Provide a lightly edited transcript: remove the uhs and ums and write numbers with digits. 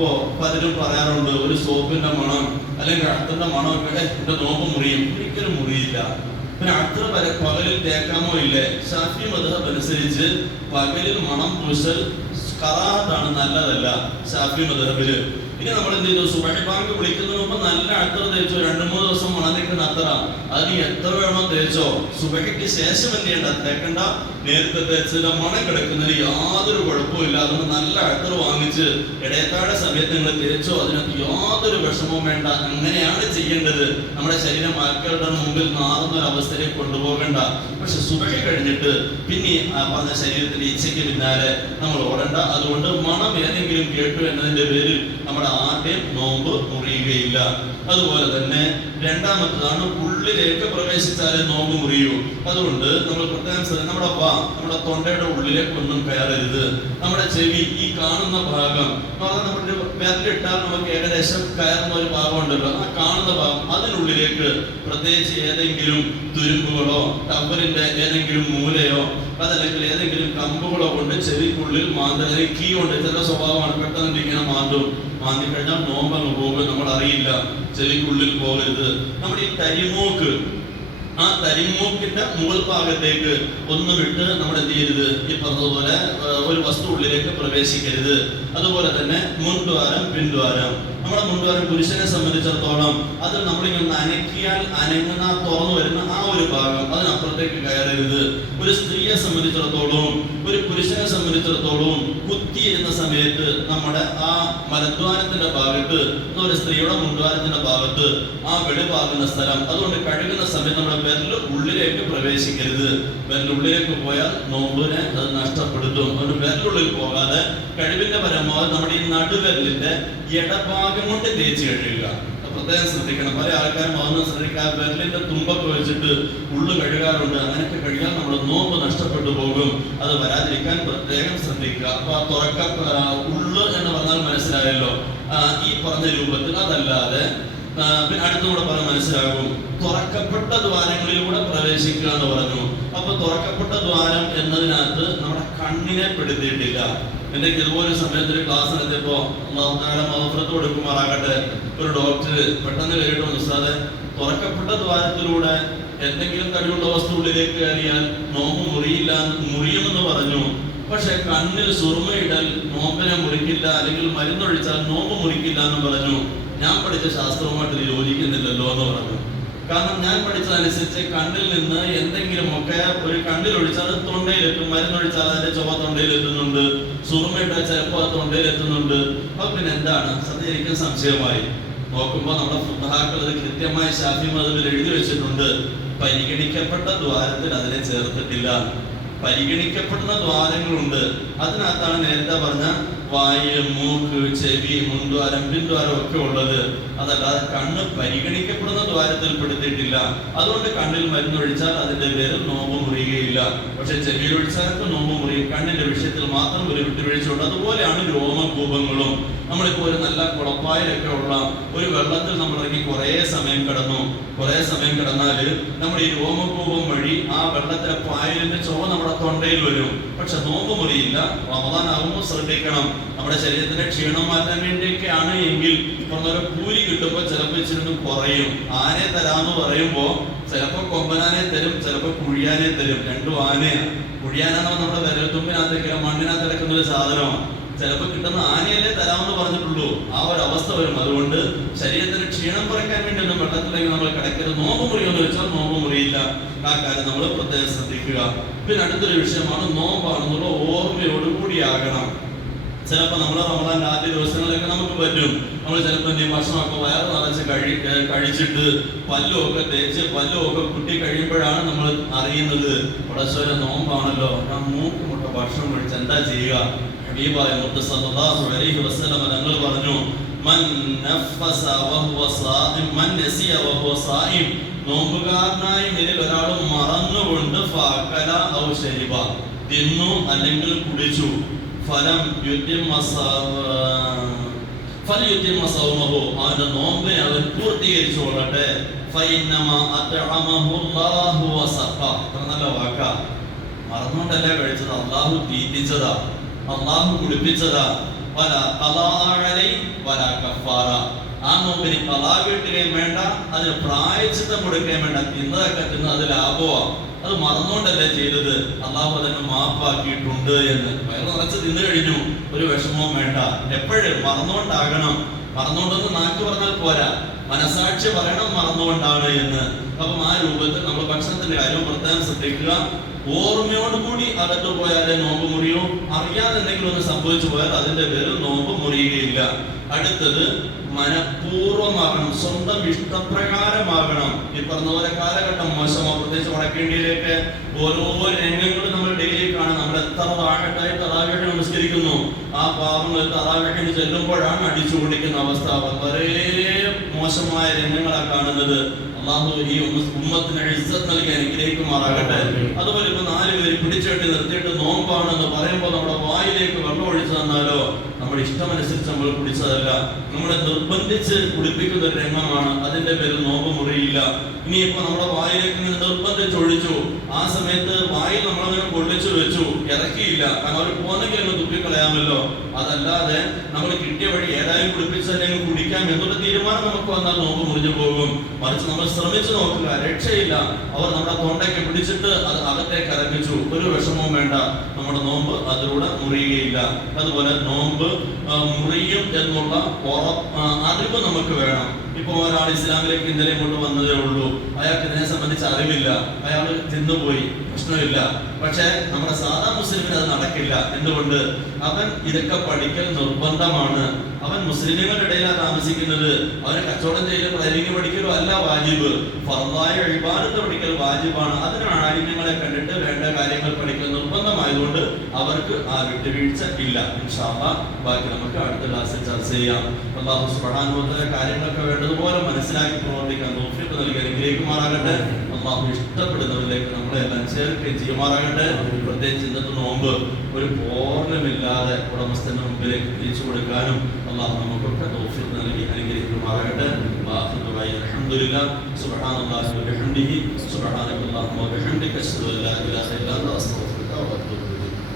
അപ്പോ പലരും പറയാറുണ്ട് ഒരു സോപ്പിന്റെ മണം അല്ലെങ്കിൽ അത്തറിന്റെ മണം ഒക്കെ എന്റെ നോമ്പ് മുറിയും. ഒരിക്കലും മുറിയില്ല. പിന്നെ അത്ര വരെ പകലിൽ തേക്കാമോ ഇല്ലേ? ശാഫി മദ്ഹബ് അനുസരിച്ച് പകലിൽ മണം പൂശൽ കറാഹത്താണ്, നല്ലതല്ല ശാഫി മദ്ഹബില്. ഇനി നമ്മൾ എന്ത് ചെയ്തു? സുബഹി ബാങ്ക് വിളിക്കുന്നതിന് മുമ്പ് നല്ല അത്തർ തേച്ചോ, 2-3 ദിവസം മണം നിൽക്കുന്ന അത്തറ, അതിന് എത്ര വേണോ തേച്ചോ. സുബഹിക്ക് ശേഷം എന്ത് ചെയ്യണ്ട? തേക്കണ്ട. നേരത്തെ തേച്ചതിന്റെ മണം കിടക്കുന്നതിന് യാതൊരു കുഴപ്പമില്ല. അതുകൊണ്ട് നല്ല അത്തർ വാങ്ങിച്ച് ഇടയത്താഴ സമയത്ത് നിങ്ങൾ തേച്ചോ, അതിനകത്ത് യാതൊരു വിഷമവും വേണ്ട. അങ്ങനെയാണ് ചെയ്യേണ്ടത്. നമ്മുടെ ശരീരം ആൾക്കാരുടെ മുമ്പിൽ മാറുന്ന ഒരു അവസ്ഥയിലേക്ക് കൊണ്ടുപോകണ്ട. പക്ഷെ സുബഹി കഴിഞ്ഞിട്ട് പിന്നെ പറഞ്ഞ ശരീരത്തിന്റെ ഇച്ഛയ്ക്ക് പിന്നാലെ നമ്മൾ ഓടണ്ട. അതുകൊണ്ട് മണം ഏതെങ്കിലും കേട്ടു എന്നതിന്റെ പേരിൽ നമ്മുടെ ആദ്യം നോമ്പ് മുറിയുകയില്ല. അതുപോലെ തന്നെ രണ്ടാമത്തതാണ് ഉള്ളിലേക്ക് പ്രവേശിച്ചാലേ നോമ്പ് മുറിയൂ. അതുകൊണ്ട് നമ്മൾ പ്രത്യേകം നമ്മുടെ തൊണ്ടയുടെ ഉള്ളിലേക്ക് ഒന്നും കയറരുത്. നമ്മുടെ ചെവി, ഈ കാണുന്ന ഭാഗം, നമ്മുടെ വിരലിട്ടാൽ നമുക്ക് ഏകദേശം കയറുന്ന ഒരു ഭാഗം ഉണ്ടല്ലോ, ആ കാണുന്ന ഭാഗം, അതിനുള്ളിലേക്ക് പ്രത്യേകിച്ച് ഏതെങ്കിലും തുരുമ്പുകളോ ടവലിന്റെ ഏതെങ്കിലും മൂലയോ അതല്ലെങ്കിൽ ഏതെങ്കിലും കമ്പുകളോ കൊണ്ട് ചെവിക്കുള്ളിൽ മാന്തൽ, കീ കൊണ്ട് ചില സ്വഭാവമാണ്, പെട്ടെന്ന് ഇങ്ങനെ മാന്തി കഴിഞ്ഞാൽ നോമ്പങ്ങ് പോകും, നമ്മൾ അറിയില്ല. ചെവിക്കുള്ളിൽ പോകരുത്. നമ്മുടെ ഈ തരിമൂക്ക്, ആ തരിമൂക്കിന്റെ മുകൾ ഭാഗത്തേക്ക് ഒന്നും ഇട്ട് നമ്മൾ എന്ത് ചെയ്യരുത്? ഈ പറഞ്ഞതുപോലെ ഒരു വസ്തു ഉള്ളിലേക്ക് പ്രവേശിക്കരുത്. അതുപോലെ തന്നെ മുൻദ്വാരം, പിൻദ്വാരം. നമ്മുടെ മുൻദ്വാരം പുരുഷനെ സംബന്ധിച്ചിടത്തോളം അത് നമ്മളിങ്ങനെ അനക്കിയാൽ അനങ്ങുന്ന തുറന്നു വരുന്ന ആ ഒരു ഭാഗം, അതിനപ്പുറത്തേക്ക് കയറരുത്. ഒരു സ്ത്രീയെ സംബന്ധിച്ചിടത്തോളം, ഒരു പുരുഷനെ സംബന്ധിച്ചിടത്തോളം കുത്തിയിരുന്ന സമയത്ത് നമ്മുടെ ആ മലദ്വാരത്തിന്റെ ഭാഗത്ത്, ഒരു സ്ത്രീയുടെ മുൻദ്വാരത്തിന്റെ ഭാഗത്ത് ആ വെളിവാകുന്ന സ്ഥലം, അതുകൊണ്ട് കഴുകുന്ന സമയത്ത് നമ്മുടെ വിരൽ ഉള്ളിലേക്ക് പ്രവേശിക്കരുത്. വിരലുള്ളിലേക്ക് പോയാൽ നോമ്പിനെ അത് നഷ്ടപ്പെടുത്തും. അതുകൊണ്ട് വിരലുള്ളിൽ പോകാതെ കഴിവിന്റെ പരമാവധി നമ്മുടെ ഈ നടുവിരലിന്റെ ഇടഭാഗം കൊണ്ട് തേച്ച് കഴുകുക. പ്രത്യേകം ശ്രദ്ധിക്കണം. പല ആൾക്കാരും അതൊന്നും ശ്രദ്ധിക്കാതെ വിരലിന്റെ തുമ്പൊക്കെ വെച്ചിട്ട് ഉള്ളു കഴുകാറുണ്ട്. അങ്ങനെയൊക്കെ കഴുകാൻ നമ്മൾ നോമ്പ് നഷ്ടപ്പെട്ടു പോകും. അത് വരാതിരിക്കാൻ പ്രത്യേകം ശ്രദ്ധിക്കുക. അപ്പൊ ആ ഉള്ളു എന്ന് പറഞ്ഞാൽ മനസ്സിലായല്ലോ, ഈ പറഞ്ഞ രൂപത്തിൽ. അതല്ലാതെ പിന്നെ അടുത്തുകൂടെ പറഞ്ഞ് മനസ്സിലാകും, തുറക്കപ്പെട്ട ദ്വാരങ്ങളിലൂടെ പ്രവേശിക്കുക എന്ന് പറഞ്ഞു. അപ്പൊ തുറക്കപ്പെട്ട ദ്വാരം എന്നതിനകത്ത് നമ്മുടെ കണ്ണിനെ പെടുത്തിയിട്ടില്ല. എന്റെ ഇതുപോലെ സമയത്ത് ഒരു ക്ലാസ് നടത്തിയപ്പോ മഹഫറത്ത് കൊടുക്കുമാറാകട്ടെ, ഒരു ഡോക്ടർ പെട്ടെന്ന് കേട്ടു, ഉസ്താദെ, തുറക്കപ്പെട്ട ദ്വാരത്തിലൂടെ എന്തെങ്കിലും തടിയുള്ള വസ്തു ഉള്ളിലേക്ക് കയറിയാൽ നോമ്പ് മുറിയുമെന്ന് പറഞ്ഞു. പക്ഷെ കണ്ണിൽ സുറുമയിടൽ നോമ്പിനെ മുറിക്കില്ല, അല്ലെങ്കിൽ മരുന്നൊഴിച്ചാൽ നോമ്പ് മുറിക്കില്ല എന്ന് പറഞ്ഞു. ഞാൻ പഠിച്ച ശാസ്ത്രവുമായിട്ട് ഇത് യോജിക്കുന്നില്ലല്ലോ എന്ന് പറഞ്ഞു. കാരണം ഞാൻ പഠിച്ചതനുസരിച്ച് കണ്ണിൽ നിന്ന് എന്തെങ്കിലുമൊക്കെ ഒരു കണ്ണിൽ ഒഴിച്ചാൽ അത് തൊണ്ടയിലെത്തും, മരുന്നൊഴിച്ചാൽ അതിന്റെ ചുവ തൊണ്ടയിലെത്തുന്നുണ്ട്, സുറുമയിട്ടാൽ ചിലപ്പോൾ അത് തൊണ്ടയിലെത്തുന്നുണ്ട്. അപ്പൊ പിന്നെ എന്താണ് സത്യം? എനിക്ക് സംശയമായി. നോക്കുമ്പോൾ നമ്മുടെ ഫുഖഹാക്കൾ അത് കൃത്യമായി ശാഫി മദ്ഹബിൽ എഴുതി വെച്ചിട്ടുണ്ട്. പരിഗണിക്കപ്പെട്ട ദ്വാരത്തിൽ അതിനെ ചേർത്തിട്ടില്ല. പരിഗണിക്കപ്പെടുന്ന ദ്വാരങ്ങളുണ്ട്. അതിനകത്താണ് നേരത്തെ പറഞ്ഞ വായ്, മൂക്ക്, ചെവി, മുൻദ്വാരം, പിൻദ്വാരം ഒക്കെ ഉള്ളത്. അതല്ലാതെ കണ്ണ് പരിഗണിക്കപ്പെടുന്ന ദ്വാരത്തിൽ പെടുത്തിയിട്ടില്ല. അതുകൊണ്ട് കണ്ണിൽ മരുന്നൊഴിച്ചാൽ അതിന്റെ പേരിൽ നോമ്പ് മുറിയുകയില്ല. പക്ഷെ ചെവിയിൽ ഒഴിച്ചാലൊക്കെ നോമ്പ് മുറിയും. കണ്ണിന്റെ വിഷയത്തിൽ മാത്രം ഒരു വിട്ടുവീഴ്ചയുണ്ട്. അതുപോലെയാണ് രോമകൂപങ്ങളും. നമ്മളിപ്പോ ഒരു നല്ല കുളപ്പായിലൊക്കെ ഉള്ള ഒരു വെള്ളത്തിൽ നമ്മൾ ഇറങ്ങി കുറേ സമയം കിടന്നാല് നമ്മുടെ ഈ രോമകൂപം വഴി ആ വെള്ളത്തിലെ പായലിന്റെ ചുവ നമ്മുടെ തൊണ്ടയിൽ വരും. പക്ഷെ നോമ്പ് മുറിയില്ല. റമദാൻ ആകുമ്പോൾ ശ്രദ്ധിക്കണം. നമ്മുടെ ശരീരത്തിന്റെ ക്ഷീണം മാറ്റാൻ വേണ്ടിയൊക്കെയാണ് എങ്കിൽ പറഞ്ഞ കൂലി കിട്ടുമ്പോൾ ചിലപ്പോൾ ഇച്ചിരി കുറയും. ആനയെ തരാന്ന് പറയുമ്പോ ചിലപ്പോ കൊമ്പനാനെ തരും, ചിലപ്പോ കുഴിയാനെ തരും. രണ്ടും ആനയാണ്. കുഴിയാനാണ് നമ്മുടെ വിരൽത്തുമ്പിനകത്തേക്ക് മണ്ണിനകത്ത് കിടക്കുന്ന ഒരു സാധനമാണ്. ചിലപ്പോൾ കിട്ടുന്ന ആനയല്ലേ തരാമെന്ന് പറഞ്ഞിട്ടുള്ളൂ. ആ ഒരു അവസ്ഥ വരും. അതുകൊണ്ട് ശരീരത്തിന് ക്ഷീണം കുറയ്ക്കാൻ വേണ്ടി ഒന്നും വെള്ളത്തിലേക്ക് നമ്മൾ കിടക്കരുത്. നോമ്പ് മുറിയെന്ന് വെച്ചാൽ നോമ്പ് മുറിയില്ല. ആ കാര്യം നമ്മൾ പ്രത്യേകം ശ്രദ്ധിക്കുക. പിന്നെ അടുത്തൊരു വിഷയമാണ് നോമ്പാണെന്നുള്ള ഓർമ്മയോടുകൂടിയാകണം. ചിലപ്പോൾ നമ്മൾ റമദാന്റെ ആദ്യ ദിവസങ്ങളിലൊക്കെ നമുക്ക് പറ്റും. നമ്മൾ ചിലപ്പോൾ ഭക്ഷണമൊക്കെ വയറ് നിറച്ച് കഴിച്ചിട്ട് പല്ലുമൊക്കെ തേച്ച് പല്ലുമൊക്കെ കുട്ടി കഴിയുമ്പോഴാണ് നമ്മൾ അറിയുന്നത് പടച്ചോനെ നോമ്പാണല്ലോ, ഞാൻ മൂക്ക് മുട്ട ഭക്ഷണം കഴിച്ച് എന്താ ചെയ്യുക? ഹബീബായ മുത്ത് സല്ലല്ലാഹു അലൈഹി വസല്ലം തങ്ങൾ പറഞ്ഞു, മൻ നഫസ വഹുവ സായിം മൻ നസിയ വഹുവ സായിം, നോമ്പുകാരനായി നിലയിൽ ഒരാൾ മറന്നുകൊണ്ട് ഫഅകല ഔ ശരിബ, തിന്നു അല്ലെങ്കിൽ കുടിച്ചു, ഫലയുത്തിമ്മ സൗമഹു, അവന്റെ നോമ്പിനെ അവൻ പൂർത്തീകരിച്ചു കൊള്ളട്ടെ. ഫഇന്നമാ അത്അമഹു അല്ലാഹു വസഖ. നല്ല വാക്കാ. മറന്നുകൊണ്ടല്ല കഴിച്ചത്, അല്ലാഹു തീറ്റിച്ചതാ, അല്ലാഹു കുടിപ്പിച്ചതാ. വലാ ഖളാ അലൈഹി വലാ കഫാറ. ആ നോമ്പിന് ഖളാ വീട്ടുകയും വേണ്ട, അതിന് പ്രായശ്ചിത്തം കൊടുക്കുകയും വേണ്ട. തിന്നതൊക്കെ തിന്ന് അത് ലാഭമാണ്. അത് മറന്നുകൊണ്ടല്ലേ ചെയ്തത്, അള്ളാഹു അതിന് മാപ്പാക്കിയിട്ടുണ്ട് എന്ന്. വയറ് നിറച്ച് തിന്നു കഴിഞ്ഞു, ഒരു വിഷമവും വേണ്ട. എപ്പോഴും മറന്നുകൊണ്ടാകണം. മറന്നുകൊണ്ടെന്ന് നാക്ക് പറഞ്ഞാൽ പോരാ, മനസാക്ഷി പറയണം മറന്നുകൊണ്ടാണ് എന്ന്. അപ്പം ആ രൂപത്തിൽ നമ്മൾ ഭക്ഷണത്തിന്റെ കാര്യം പ്രത്യേകം ശ്രദ്ധിക്കുക. ഓർമ്മയോടുകൂടി അകത്ത് പോയാലേ നോമ്പ് മുറിയോ, അറിയാതെ എന്തെങ്കിലും ഒന്ന് സംഭവിച്ചു പോയാൽ അതിന്റെ പേരിൽ നോമ്പ് മുറിയുകയില്ല. അടുത്തത് മനഃപൂർവ്വമാകണം, സ്വന്തം ഇഷ്ടപ്രകാരമാകണം. ഈ പറഞ്ഞ പോലെ കാലഘട്ടം മോശമോ, പ്രത്യേകിച്ച് വടക്കേണ്ടിയിലേക്ക് ഓരോ രംഗങ്ങളും നമ്മൾ ഡെയിലി കാണും. നമ്മൾ എത്ര താഴെട്ടായി തറാവീഹ് നമസ്കരിക്കുന്നു, ആ പാവങ്ങൾ തറാവീഹിന് ചെല്ലുമ്പോഴാണ് അടിച്ചു പൊളിക്കുന്ന അവസ്ഥ. വളരെ മോശമായ രംഗങ്ങളാണ് കാണുന്നത്. അള്ളാഹു ഈ ഉമ്മത്തിന് ഇസ്സത്ത് നൽകി അനുഗ്രഹിക്കുമാറാകട്ടെ. അതുപോലെ ഇപ്പൊ 4 പേര് പിടിച്ചെട്ടി നിർത്തിയിട്ട് നോമ്പാണെന്ന് പറയുമ്പോൾ നമ്മുടെ വായിലേക്ക് വെള്ളം ഒഴിച്ചു തന്നാലോ, നമ്മുടെ ഇഷ്ടമനുസരിച്ച് നമ്മൾ കുടിച്ചതല്ല, നമ്മളെ നിർബന്ധിച്ച് കുടിപ്പിക്കുന്ന ഒരു രംഗമാണ്. അതിന്റെ പേരിൽ നോമ്പ് മുറിയില്ല. ഇനിയിപ്പോ നമ്മുടെ വായിലേക്ക് ഇങ്ങനെ നിർബന്ധിച്ച് ഒഴിച്ചു, ആ സമയത്ത് വായിൽ നമ്മളങ്ങനെ കൊള്ളിച്ചു വെച്ചു, ഇറക്കിയില്ല. കാരണം അവർ പോന്നെങ്കിൽ അങ്ങ് തുപ്പിക്കളയാമല്ലോ. അതല്ലാതെ നമ്മൾ കിട്ടിയ വഴി ഏതായാലും കുടിപ്പിച്ചല്ലെങ്കിൽ കുടിക്കാം എന്നുള്ള തീരുമാനം നമുക്ക് വന്നാൽ നോമ്പ് മുറിഞ്ഞു പോകും. മറിച്ച് നമ്മൾ ശ്രമിച്ചു നോക്കുക, രക്ഷയില്ല. അവർ നമ്മുടെ തൊണ്ടയ്ക്ക് പിടിച്ചിട്ട് അത് അകത്തേക്ക് ഇറങ്ങിച്ചു, ഒരു വിഷമവും വേണ്ട, നമ്മുടെ നോമ്പ് അതിലൂടെ മുറിയുകയില്ല. അതുപോലെ നോമ്പ് മുറിയും എന്നുള്ള അറിവ് നമുക്ക് വേണം. ഇപ്പൊ ഒരാൾ ഇസ്ലാമിലേക്ക് ഇന്നലെ കൊണ്ട് വന്നതേ ഉള്ളൂ, അയാൾക്ക് ഇതിനെ സംബന്ധിച്ച് അറിവില്ല, അയാൾ തിന്നുപോയി, പ്രശ്നമില്ല. പക്ഷെ നമ്മുടെ സാധാ മുസ്ലിമിന് അത് നടക്കില്ല. എന്തുകൊണ്ട്? അവൻ ഇതൊക്കെ പഠിക്കൽ നിർബന്ധമാണ്. അവൻ മുസ്ലിമുകളുടെ ഇടയിലാണ് താമസിക്കുന്നത്. അവന് കച്ചവടം ചെയ്യലും ട്രെയിനിങ് പഠിക്കലും അല്ല വാജിബ്, ഫർദായ ഇബാദത്ത് പഠിക്കൽ വാജിബാണ്. അതിനാണ് ആലിമ്യങ്ങളെ കണ്ടിട്ട് വേണ്ട കാര്യങ്ങൾ പഠിക്കൽ നിർബന്ധമായതുകൊണ്ട് അവർക്ക് ആ വിട്ടുവീഴ്ച ഇല്ല. ഇൻഷാ അല്ലാഹ് ബാക്കി നമുക്ക് അടുത്ത ക്ലാസ്സിൽ ചർച്ച ചെയ്യാം. അല്ലാഹു സുബ്ഹാനഹു വ തആല കാര്യങ്ങളൊക്കെ വേണ്ടതുപോലെ മനസ്സിലാക്കി പ്രവർത്തിക്കാൻ തൗഫീഖ് നൽകി അനുഗ്രഹിക്കുമാറാകട്ടെ. അല്ലാഹു ഇഷ്ടപ്പെടുന്നവരിലേക്ക് നമ്മളെ എല്ലാം ചേർക്കുകയും ചെയ്യുമാറാകട്ടെ. പ്രത്യേകിച്ച് ഇന്നത്തെ നോമ്പ് ഒരു പൂർണ്ണമില്ലാതെ ഉടമസ്ഥന്റെ മുമ്പിലേക്ക് തിരിച്ചു കൊടുക്കാനും അല്ലാഹു നമുക്കൊക്കെ തൗഫീഖ് നൽകി അനുഗ്രഹിക്കുമാറാകട്ടെ. അൽഹംദുലില്ലാഹ് സുബ്ഹാനല്ലാഹി വബിഹംദിഹി സുബ്ഹാനക്കല്ലാഹുമ്മ വബിഹംദിക അശ്ഹദു അൻ ലാ ഇലാഹ ഇല്ല അൻത അസ്തഗ്ഫിറുക വ അത്തൂബു